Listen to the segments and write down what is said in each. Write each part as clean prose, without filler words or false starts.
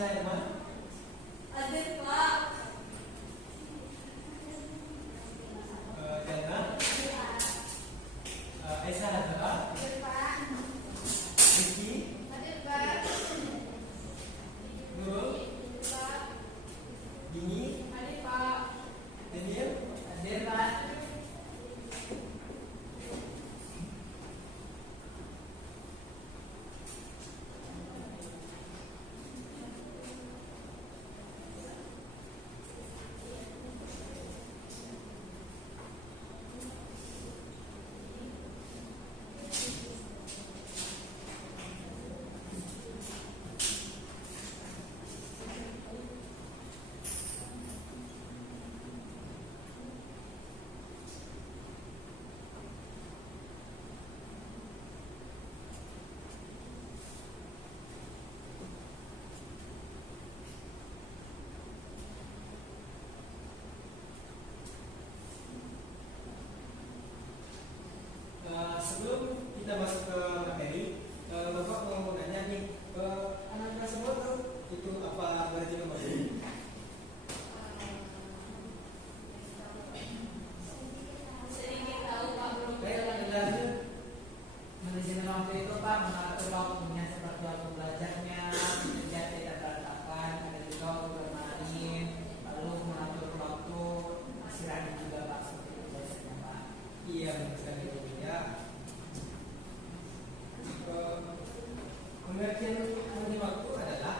Esa Herman? Ada Pak. Jana? Esa ada Pak? Ada Pak. Vicky? Ada Pak. Nurul? Ada Pak. Dini? Ada Pak. Daniel? Ada Pak. Sebelum kita masuk ke materi, Bapak mau nanya nih, anak-anak semua tahu itu apa manajemen waktu? Sedikit tahu Pak, belum Baik, tahu. penjelasannya. Manajemen waktu itu Pak mengatur waktunya seperti waktu belajarnya, kerja tidak terletakkan, ada juga waktu bermain, lalu mengatur waktu istirahat juga Pak seperti itu biasanya Pak. Iya, benar sekali ya. Pengertian manajemen waktu adalah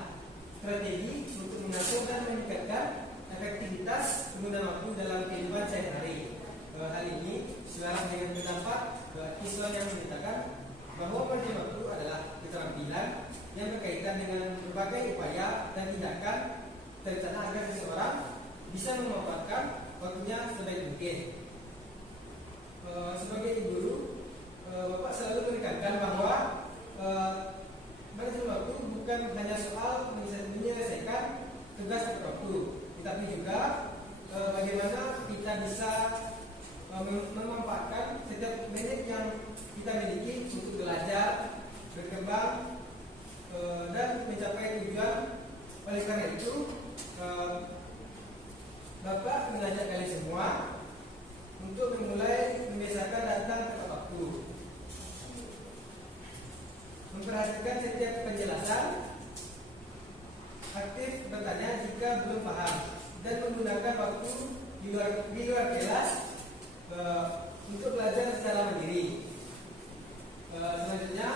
strategi untuk mengatur dan meningkatkan efektivitas penggunaan waktu dalam kehidupan sehari-hari. Hal ini selaras dengan pendapat Islam yang menyatakan bahwa manajemen waktu adalah keterampilan yang berkaitan dengan berbagai upaya dan tindakan terencana agar seseorang bisa memanfaatkan waktunya sebaik mungkin. Sebagai guru, Bapak selalu menekankan bahwa manajemen waktu bukan hanya soal menyelesaikan tugas tepat waktu, tetapi juga bagaimana kita bisa memanfaatkan setiap menit yang kita miliki untuk belajar, berkembang, dan mencapai tujuan. Oleh karena itu, Bapak mengajak kalian semua untuk memulai membiasakan datang tepat waktu, memperhatikan setiap penjelasan, aktif bertanya jika belum paham, dan menggunakan waktu di luar kelas untuk belajar secara mandiri. Selanjutnya,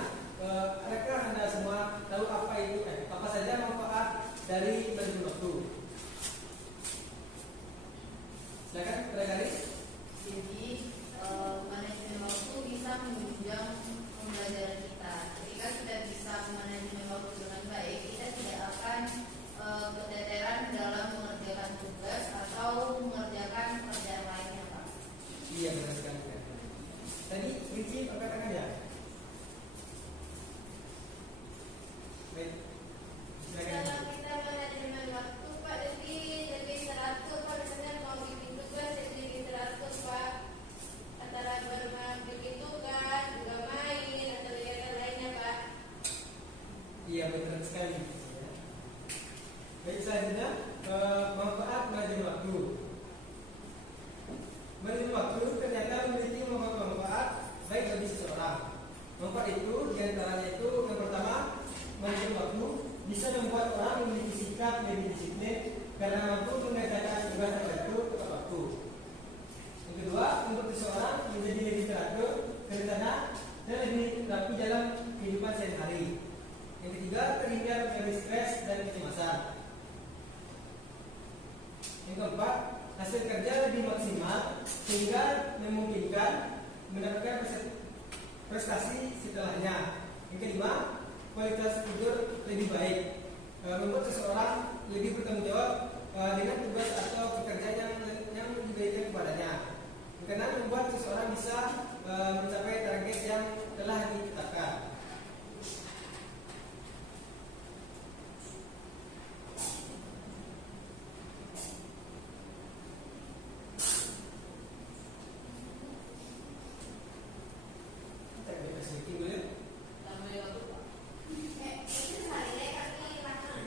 adakah Anda semua tahu apa saja manfaat dari manajemen waktu? Silakan, barangkali. Jadi manajemen waktu bisa menunjang pembelajaran kita. Ketika kita bisa manajemen waktu dengan baik, kita tidak akan keteteran dalam mengerjakan tugas atau mengerjakan pekerjaan lainnya, Pak. Iya, benar sekali. Tadi Ricci angkat tangan ya. Baik, silakan. Kalau kita manajemen waktu, Pak, lebih teratur, Pak. Misalnya mau bikin tugas, jadi lebih teratur, Pak. Antara bikin tugas, juga main, atau kegiatan lainnya, Pak. Iya, benar sekali. Baik, selanjutnya manfaat manajemen waktu. Manajemen waktu ternyata memiliki manfaat baik bagi seseorang. Manfaat itu diantaranya itu yang pertama, manajemen waktu bisa membuat orang memiliki sikap lebih disiplin karena mampu mengerjakan tugas tertentu tepat waktu. Yang kedua, untuk seseorang menjadi lebih teratur, terencana, dan lebih rapi dalam kehidupan sehari-hari. Yang ketiga, terhindar dari stres dan kecemasan. Yang keempat, hasil kerja lebih maksimal sehingga memungkinkan mendapatkan prestasi setelahnya. Yang kelima, kualitas tidur lebih baik, membuat seseorang lebih bertanggung jawab dengan tugas atau pekerjaan yang diberikan kepadanya. Yang keenam, membuat seseorang bisa mencapai target yang telah ditetapkan. Sedikit dulu ya. Tambah waktu, Pak. Itu hari kami lakukan.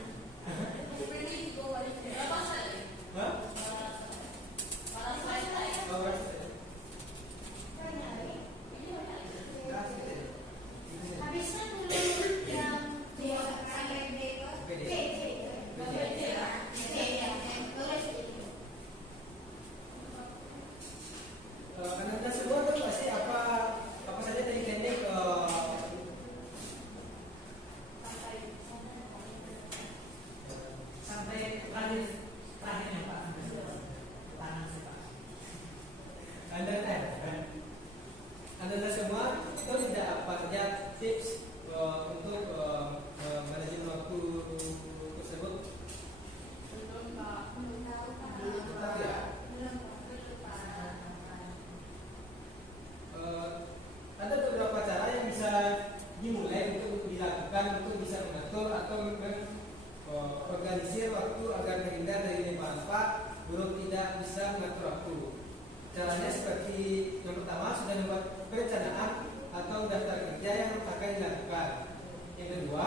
terhindar dari limpahan guru tidak bisa mengatur waktu. Caranya seperti yang pertama, sudah membuat perencanaan atau daftar kerja yang akan dilakukan. Yang kedua,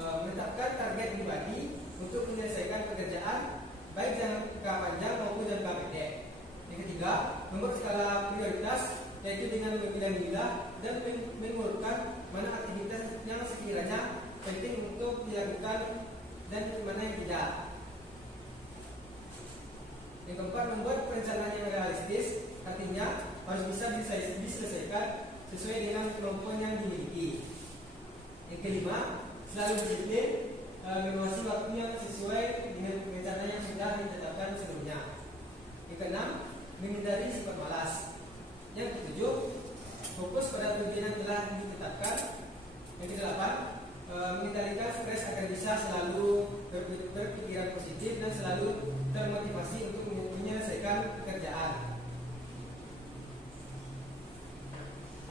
menetapkan target pribadi untuk menyelesaikan pekerjaan baik jangka panjang maupun jangka pendek. Yang ketiga, membuat skala prioritas, yaitu dengan memilah-milah dan mengurutkan mana aktivitas yang sekiranya penting untuk dilakukan dan mana yang tidak. Yang keempat, membuat perencanaan yang realistis, artinya harus bisa diselesaikan sesuai dengan kemampuan yang dimiliki. Yang kelima, selalu disiplin, mengawasi waktu yang sesuai dengan perencanaan yang sudah ditetapkan sebelumnya. Yang keenam, menghindari sifat malas. Yang ketujuh, fokus pada tujuan yang telah ditetapkan. Yang kedelapan, mengendalikan stres agar bisa selalu berpikiran positif dan selalu termotivasi untuk menyelesaikan pekerjaan.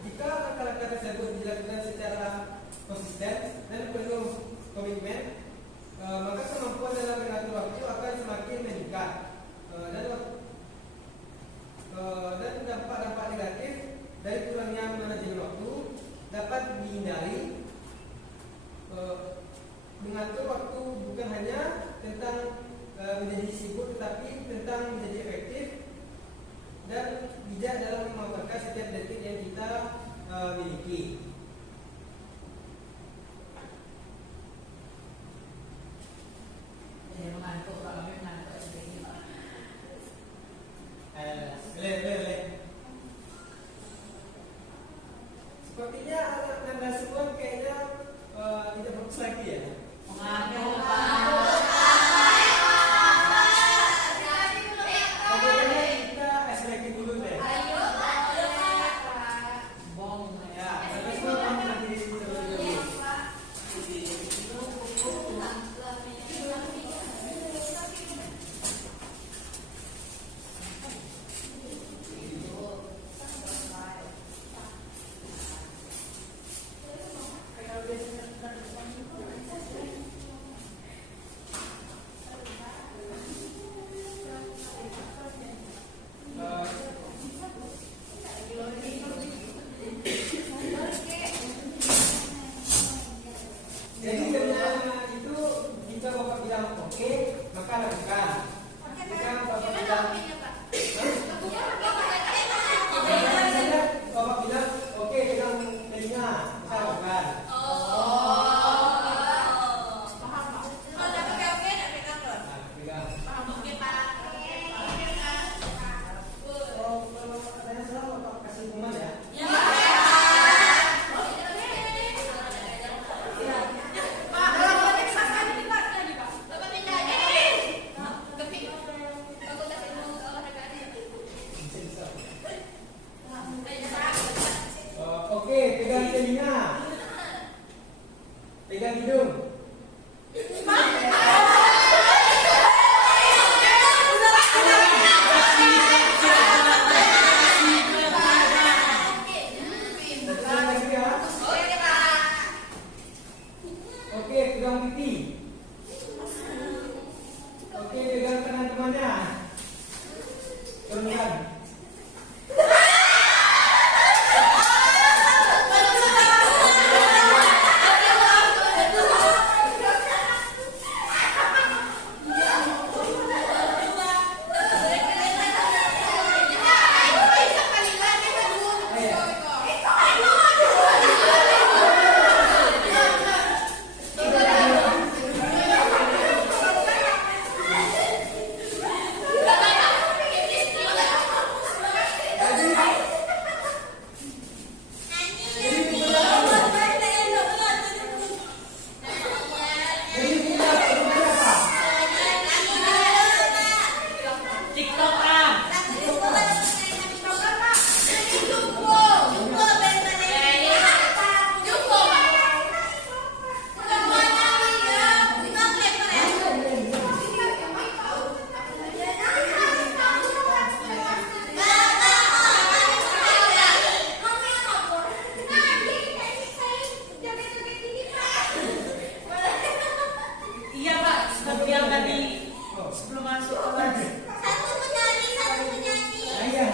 Jika langkah-langkah tersebut dilakukan secara konsisten dan penuh komitmen, maka kemampuan dalam mengatur waktu akan semakin meningkat, dan dampak-dampak negatif dari kurangnya manajemen waktu dapat dihindari. Mengatur waktu bukan hanya tentang menjadi sibuk, tetapi tentang menjadi efektif dan bijak dalam memanfaatkan setiap detik yang kita miliki. Saya mengantuk, Pak. Kami mengantuk seperti ini, Pak. Boleh. Sepertinya Anda semua kayaknya tidak fokus lagi ya. Mengantuk, Pak. Pokoknya kita SLK dulu deh. Bong. Ya, sampai semua kamu nanti dulu. Jadi sebenarnya itu jika Bapak bilang oke, maka lakukan. Jika Bapak bilang misalnya Bapak bilang oke, pegang telinga, maka lakukan. Pegang. Kalau adanya salah Bapak kasih hukuman ya. Oke, pegang telinga, pegang hidung. Pegang lagi ya. Oke, pegang pipi. Oke, pegang tangan temannya. Turunkan. sebelum masuk ke kelas. Satu penyanyi, satu penyanyi. Iya.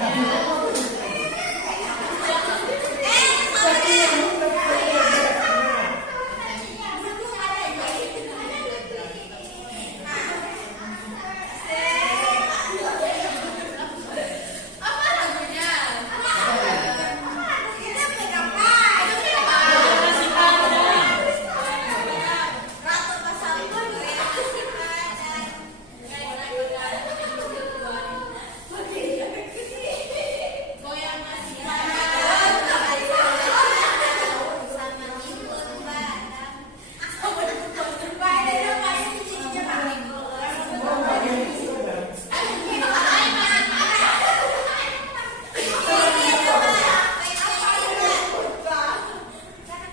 Apa lagunya? Ratu Pasapun. Goyang masih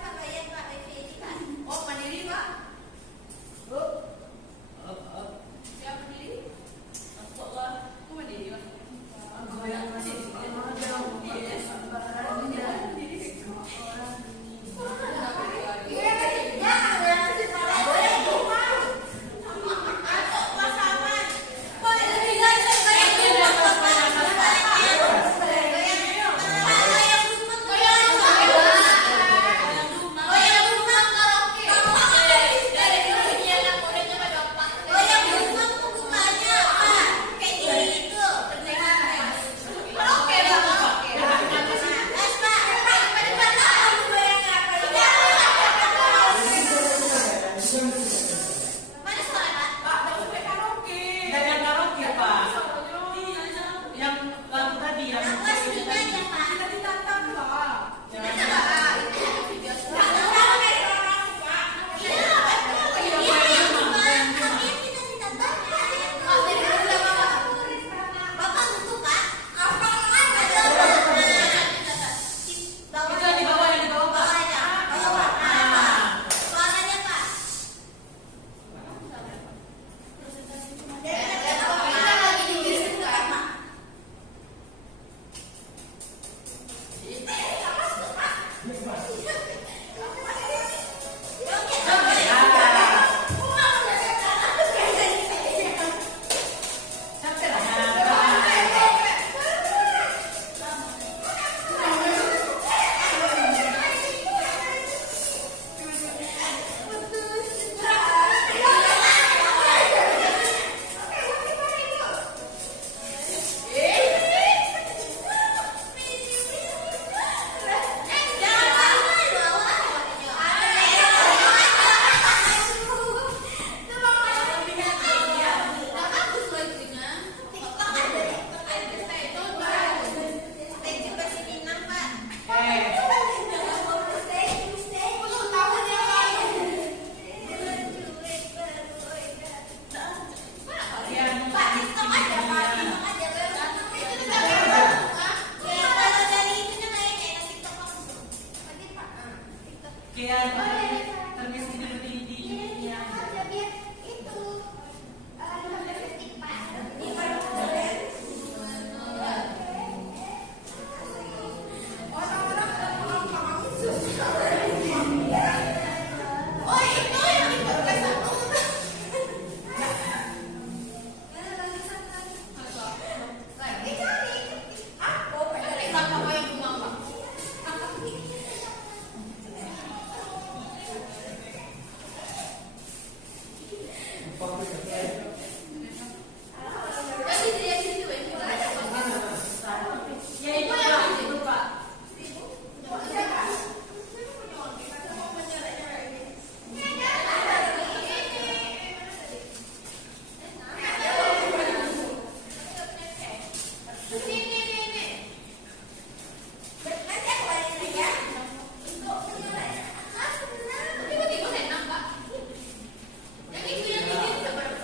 sama libur barang. Oh, mandiri, Pak. Siapa mandiri? Aku lah. Aku mandiri, Pak. Goyang masih jauh Ada karaoke, Pak. Yang lagu tadi yang itu yang di bawah, yang di bawah, Pak. Sampai lah. Termiskin lebih di ya itu Pak. Yang itu yang seberapa?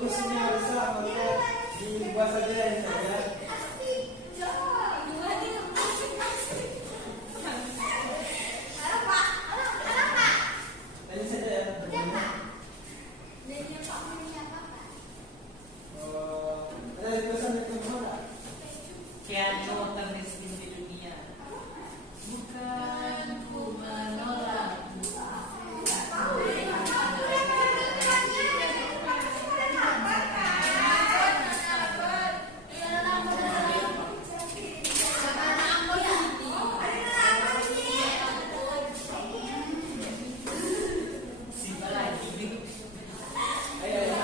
fokusnya bisa maka dibuat saja yang saya. Tanya saja ya. Ada pesan dari mana? Piano termiskin di dunia. Bukan ku menolakmu. Simpel lagi. Ayo, ayo.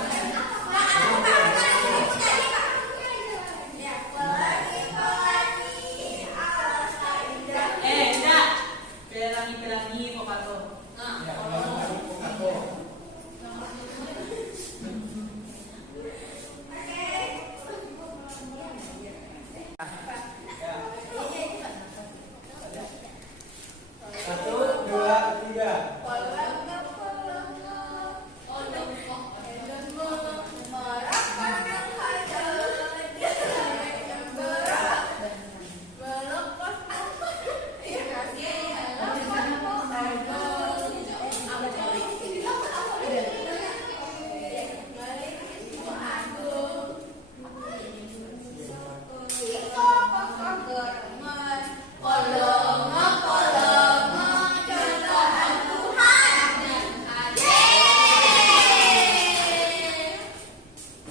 Enggak. Pelangi kok pato. Ya, aku. Satu, dua, tiga.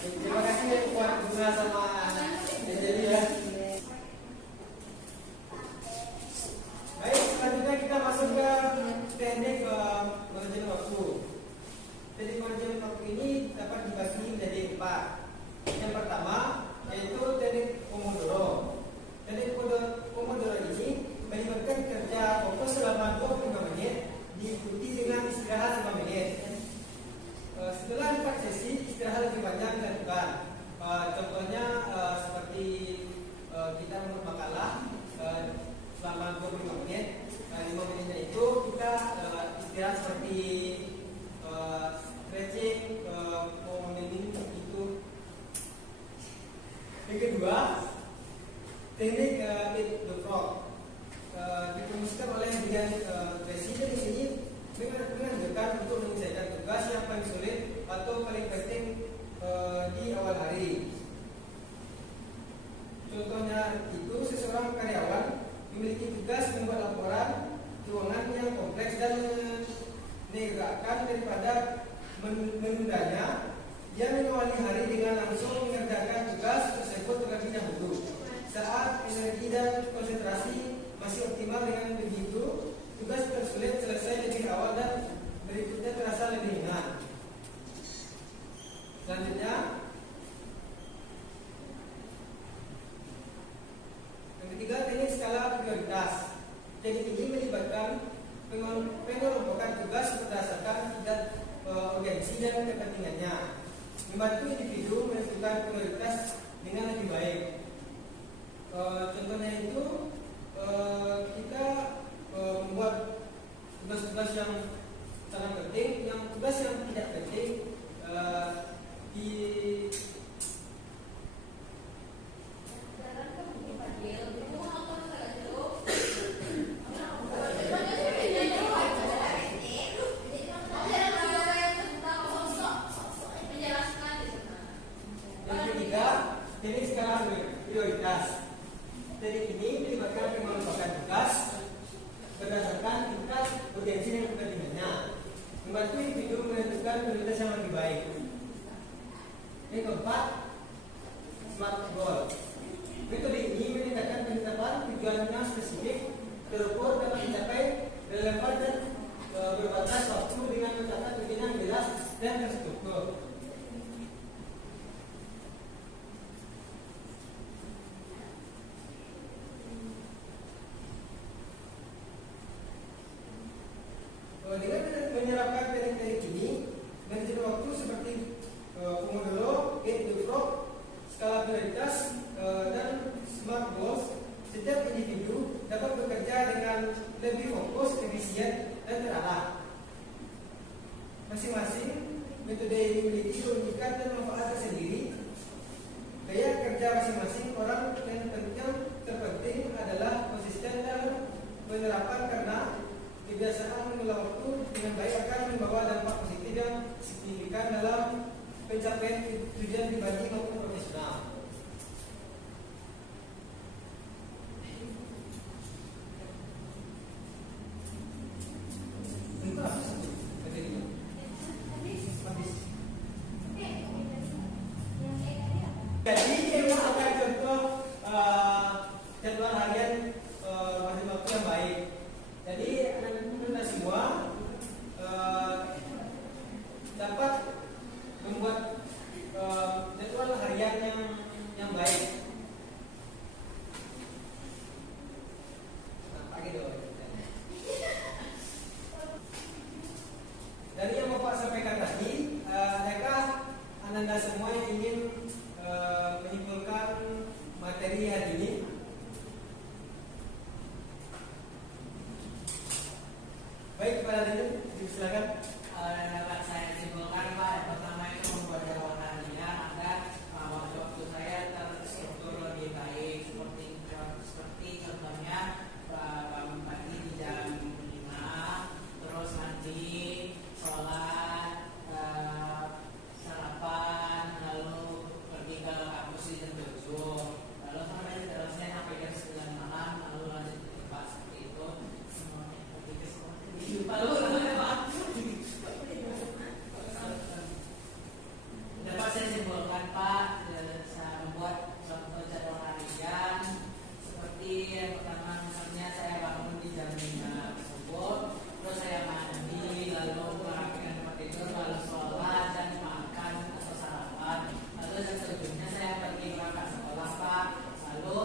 Terima kasih buat Bunga sama Anjali ya. Baik, selanjutnya kita masuk ke teknik manajemen waktu. Teknik manajemen waktu ini dapat dibagi menjadi 4. Yang pertama yaitu teknik Pomodoro. Teknik Pomodoro ini melibatkan kerja fokus selama 25 menit diikuti dengan istirahat 5 menit. Setelah 4 sesi, istirahat lebih banyak dilakukan. Contohnya seperti kita membuat makalah selama 25 menit. 5 menitnya itu kita istirahat seperti stretching, modeling itu. Yang kedua, teknik eat the frog dirumuskan oleh dengan presiden di sini menganjurkan untuk menyelesaikan tugas yang paling sulit atau paling penting di awal hari. Contohnya itu seseorang karyawan memiliki tugas membuat laporan keuangan yang kompleks dan menegakkan daripada menundanya. Ia mengawali hari dengan langsung mengerjakan tugas tersebut terlebih dahulu. Saat energi dan konsentrasi masih optimal, dengan begitu tugas tersulit selesai lebih awal dan berikutnya terasa lebih ringan. Selanjutnya, yang ketiga, teknik skala prioritas. Teknik ini melibatkan pengelompokan tugas berdasarkan tingkat urgensi dan kepentingannya, membantu individu menentukan prioritas dengan lebih baik. Contohnya itu kita membuat tugas-tugas yang sangat penting, yang tugas yang tidak penting di yang ketiga, teknik skala prioritas. Teknik ini melibatkan pengelompokan tugas berdasarkan tingkat urgensi dan kepentingannya, membantu individu menentukan prioritas yang lebih baik. Yang keempat, SMART goal. Metode ini meningkatkan penetapan tujuan yang spesifik, terukur, dapat mencapai relevan dan berbatas waktu dengan mencatat tujuan yang jelas dan terstruktur. Dengan menyerapkan teknik-teknik ini, manajemen waktu seperti Pomodoro, Eat the Frog, skala prioritas, dan SMART goals, setiap individu dapat bekerja dengan lebih fokus, efisien, dan terarah. Masing-masing metode ini memiliki keunikan dan manfaat terkait tujuan pribadi maupun profesional. Itu apa sih? Materinya. Habis. Jadi ini merupakan contoh jadwal harian masing waktu yang baik. Jadi anda semua dapat membuat jadwal harian yang baik. Nah, pagi dong. Dari yang Bapak sampaikan tadi, adakah anda semua yang ingin menyimpulkan materi hari ini? Baik, Pak Raden, silakan. Dapat saya simpulkan Pak, yang pertama itu membuat jadwal harian agar waktu saya terstruktur lebih baik, seperti contohnya bangun pagi di jam 5, terus mandi, sholat, sarapan, lalu pergi ke kampus di jam 7, lalu sampai seterusnya sampai jam 9 malam, lalu lanjut ke tempat seperti itu. Semuanya pergi ke sekolah. Lalu dapat saya simpulkan Pak, saya membuat contoh jadwal harian seperti yang pertama, misalnya saya bangun di jam 5 subuh, terus saya mandi, lalu merapikan tempat tidur, lalu sholat dan makan atau sarapan, lalu yang selanjutnya saya pergi berangkat sekolah Pak, lalu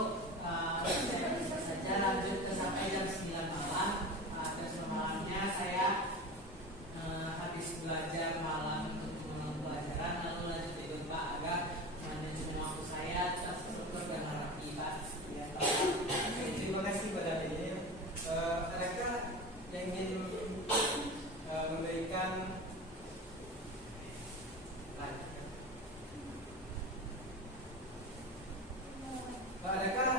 saya bisa saja lanjut ke sampai jam 9 malam, terus malamnya saya habis belajar malam untuk pelajaran, lalu lanjut tidur Pak, agar manajemen waktu saya terstruktur dan rapi Pak. Ya, Pak. Terima kasih pada ini. Adakah yang ingin memberikan adakah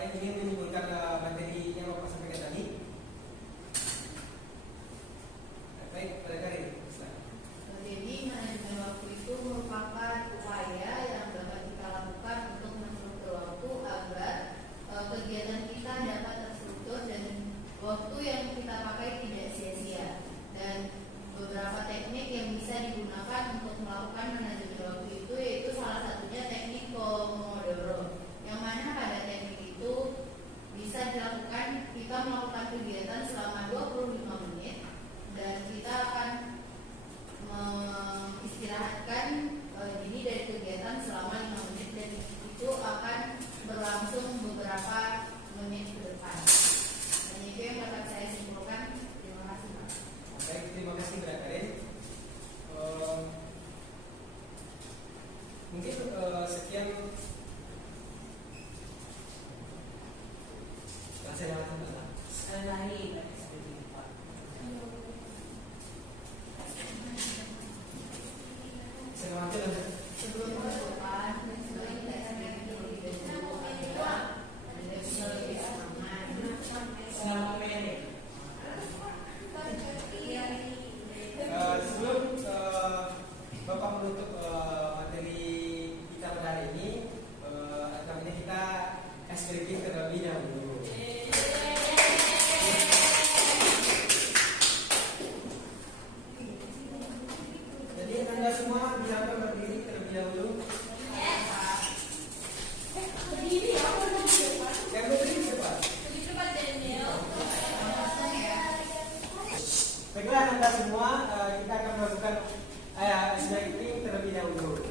yang ingin menyimpulkan materi yang Bapak sampaikan tadi? Baik, pada Karin. Jadi manajemen waktu itu merupakan upaya yang dapat kita lakukan untuk menstruktur waktu agar kegiatan kita dapat terstruktur dan waktu yang kita pakai tidak sia-sia. Dan beberapa teknik yang bisa digunakan untuk melakukan manajemen waktu itu yaitu salah satunya teknik Pomodoro. Yang mana pada teknik itu bisa dilakukan kita melakukan kegiatan selama 25 menit dan kita akan mengistirahatkan diri dari kegiatan selama 5 menit dan itu akan berlangsung beberapa menit ke depan. Dan itu yang dapat saya simpulkan. Terima kasih Pak. Baik, terima kasih Mbak Karin. Mungkin sekian saya Sekali lagi tadi seperti itu Pak. saya wakil Sebelum penutupan, sebaiknya kita terlebih dahulu adalah ada bisa lebih semangat. Selama menit. Sebelum Bapak menutup materi kita pada hari ini, akhirnya kita kasih sedikit terlebih dahulu. Jadi anda semua bisa berdiri terlebih dahulu. Yang berdiri cepat. Baiklah anda semua, kita akan melakukan stretching terlebih dahulu.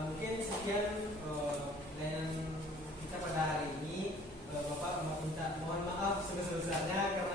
Mungkin sekian layanan kita pada hari ini. Bapak minta mohon maaf sebesar-besarnya karena